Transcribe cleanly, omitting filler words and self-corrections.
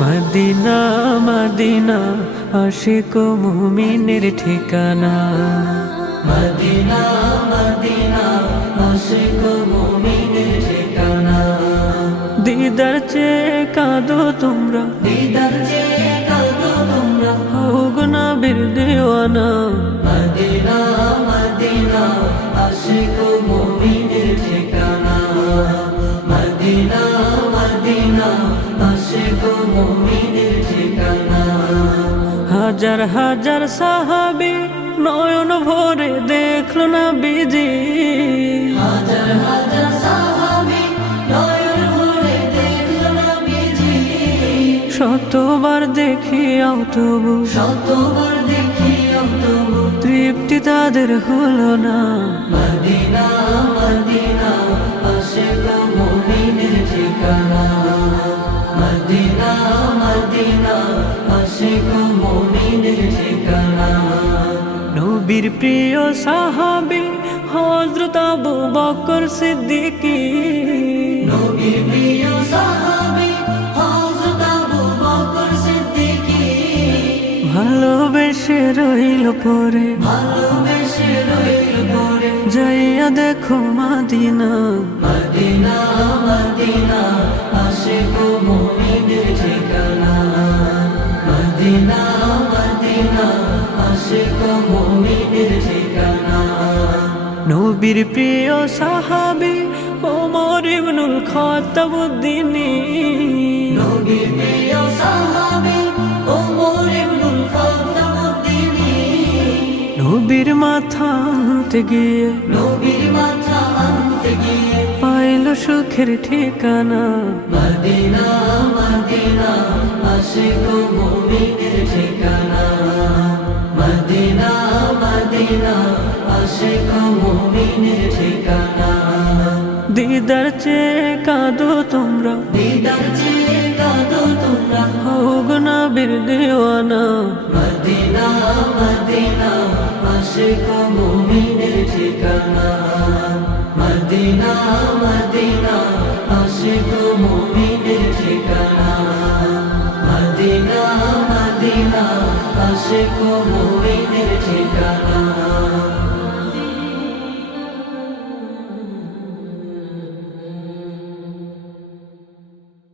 Medina Medina Ashiq মুমিনের ঠিকানা। Medina Medina Ashiq মুমিনের ঠিকানা। দিদার চেয়ে কাঁদো তোমরা, দিদার চেয়ে কাঁদো তোমরা, হোক নবীর দিওয়ানা। মদিনা মদিনা আশিক মুমিনের ঠিকানা। মদিনা মদিনা আশিক মুমিনের ঠিকানা। হাজার হাজার সাহাবী নয়ন ভরে দেখলো নবীজি। হাজার হাজার সাহাবী নয়ন ভরে দেখলো নবীজি। শতবার দেখিয়াও তবু, শতবার দেখিয়াও তবু তৃপ্তি তাদের হলো না। মদিনা মদিনা আশিক মুমিনের ঠিকানা। মদিনা মদিনা আশিক মুমিনের ঠিকানা। নবীর প্রিয় সাহাবী হযরত আবু বকর সিদ্দিকী। নবীর প্রিয় সাহাবী হযরত আবু বকর সিদ্দিকী। ভালোবেসে রইল পরে, ভালোবেসে রইল পরে, যাইয়া দেখো মদিনা। মদিনা মদিনা আশিক মুমিনের ঠিকানা। মদিনা মদিনা আশিক মুমিনের ঠিকানা। নবীর প্রিয় সাহাবী ওমর ইবনুল খাত্তাব উদ্দিনী। নবীর প্রিয় সাহাবী ওমর ইবনুল খাত্তাব উদ্দিনী। নবীর মাথা আনতে গিয়ে, নবীর মাথা আনতে গিয়ে পাইল সুখের ঠিকানা। মদিনা মদিনা আশিক মুমিনের ঠিকানা। মদিনা মদিনা আশিক মুমিনের ঠিকানা। দিদার চেয়ে কাঁদো তোমরা, দিদার চেয়ে কাঁদো তোমরা, হোক নবীর দিওয়ানা। মদিনা মদিনা আশিক মুমিনের ঠিকানা। মদিনা মদিনা আশিক মুমিনের ঠিকানা। Medina Medina Ashiq